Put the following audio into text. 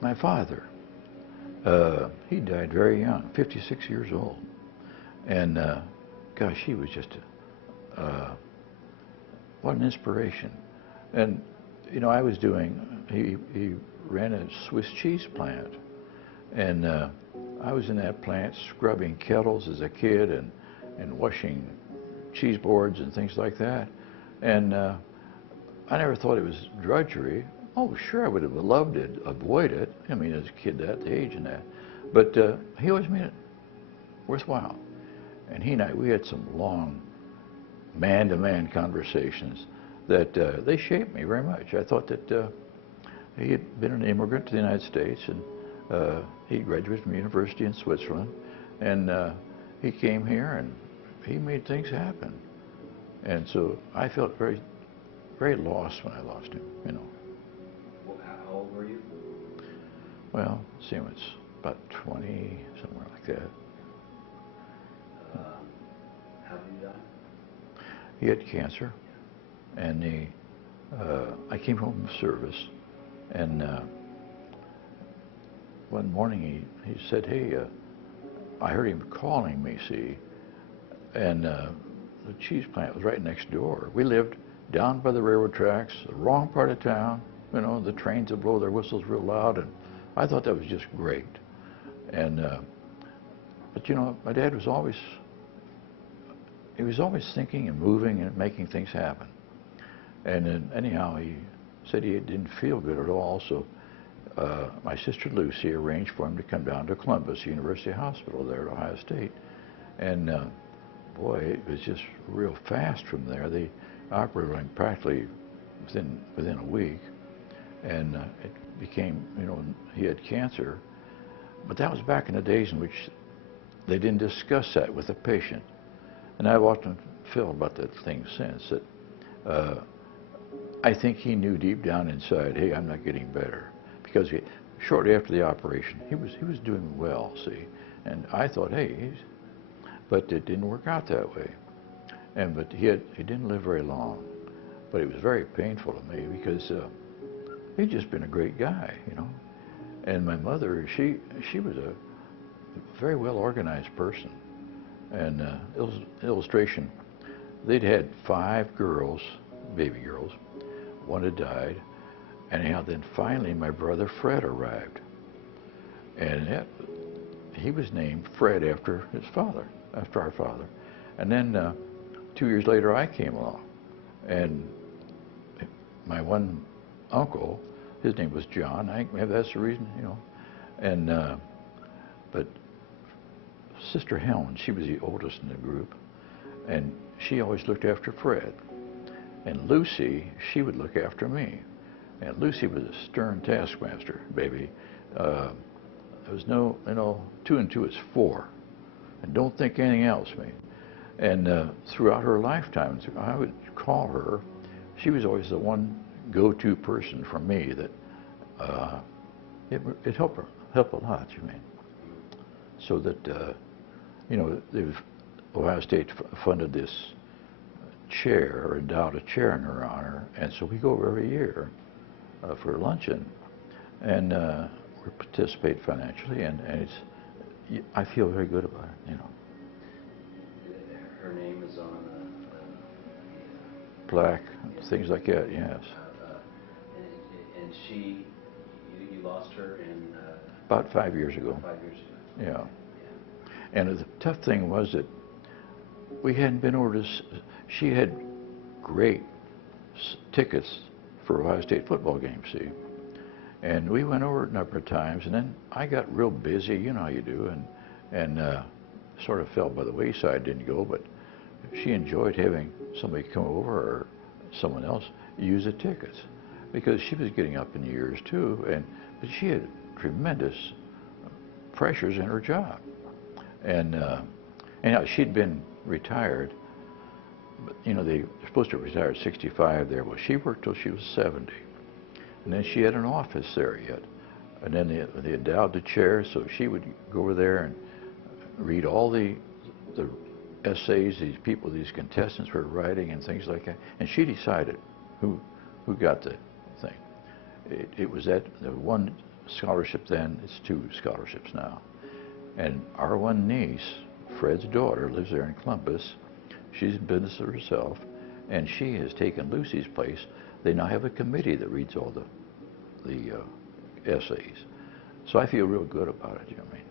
My father, he died very young, 56 years old. And gosh, he was just, what an inspiration. And, you know, I was doing, he ran a Swiss cheese plant. And I was in that plant scrubbing kettles as a kid and washing cheese boards and things like that. And I never thought it was drudgery. Oh, sure, I would have loved it, avoid it. I mean, as a kid that age and that. But he always made it worthwhile. And he and I, we had some long man-to-man conversations that they shaped me very much. I thought that he had been an immigrant to the United States, and he graduated from university in Switzerland, and he came here and he made things happen. And so I felt very, very lost when I lost him, you know. Well, how old were you? Well, see, it's about 20, somewhere like that. How did you die? He had cancer, and I came home from service, and one morning he said, hey, I heard him calling me, see, and the cheese plant was right next door. We lived down by the railroad tracks, the wrong part of town, you know, the trains would blow their whistles real loud, and I thought that was just great. And, but you know, my dad was always, he was always thinking and moving and making things happen. And then anyhow, he said he didn't feel good at all, so my sister Lucy arranged for him to come down to Columbus University Hospital there at Ohio State. And boy, it was just real fast from there. They operated on him practically within a week. And it became, you know, he had cancer. But that was back in the days in which they didn't discuss that with the patient. And I've often felt about that thing since, that I think he knew deep down inside, hey, I'm not getting better. Because shortly after the operation, he was doing well, see. And I thought, hey, but it didn't work out that way. And but he didn't live very long. But it was very painful to me because he'd just been a great guy, you know. And my mother, she was a very well organized person. And illustration, they'd had 5 girls, baby girls. One had died. Anyhow, then finally my brother Fred arrived. And he was named Fred after his father, after our father. And then 2 years later I came along. And my one uncle, his name was John. I think maybe that's the reason, you know. And but Sister Helen, she was the oldest in the group, and she always looked after Fred. And Lucy, she would look after me. And Lucy was a stern taskmaster, baby. There was no, you know, 2 and 2 is 4, and don't think anything else, man. And throughout her lifetime, I would call her. She was always the one go-to person for me that it helped a lot, you mean. So that, you know, Ohio State funded this chair, or endowed a chair in her honor, and so we go over every year for luncheon, and we participate financially, and it's, I feel very good about it, you know. Her name is on Plaque, things like that, yes. And she, you lost her in about 5 years ago. 5 years Yeah. ago. And the tough thing was that we hadn't been over to, she had great tickets for Ohio State football games, see. And we went over it a number of times, and then I got real busy, you know how you do, and sort of fell by the wayside, didn't go, but she enjoyed having somebody come over, or someone else, use the tickets, because she was getting up in years too, but she had tremendous pressures in her job. And anyhow, she'd been retired, but you know, they're supposed to retire at 65 there. Well, she worked till she was 70. And then she had an office there yet. And then they endowed the chair, so she would go over there and read all the essays these people, these contestants were writing and things like that. And she decided who got the thing. It was that the one scholarship then, it's 2 scholarships now. And our one niece, Fred's daughter, lives there in Columbus. She's in business herself, and she has taken Lucy's place. They now have a committee that reads all the essays. So I feel real good about it, you know what I mean?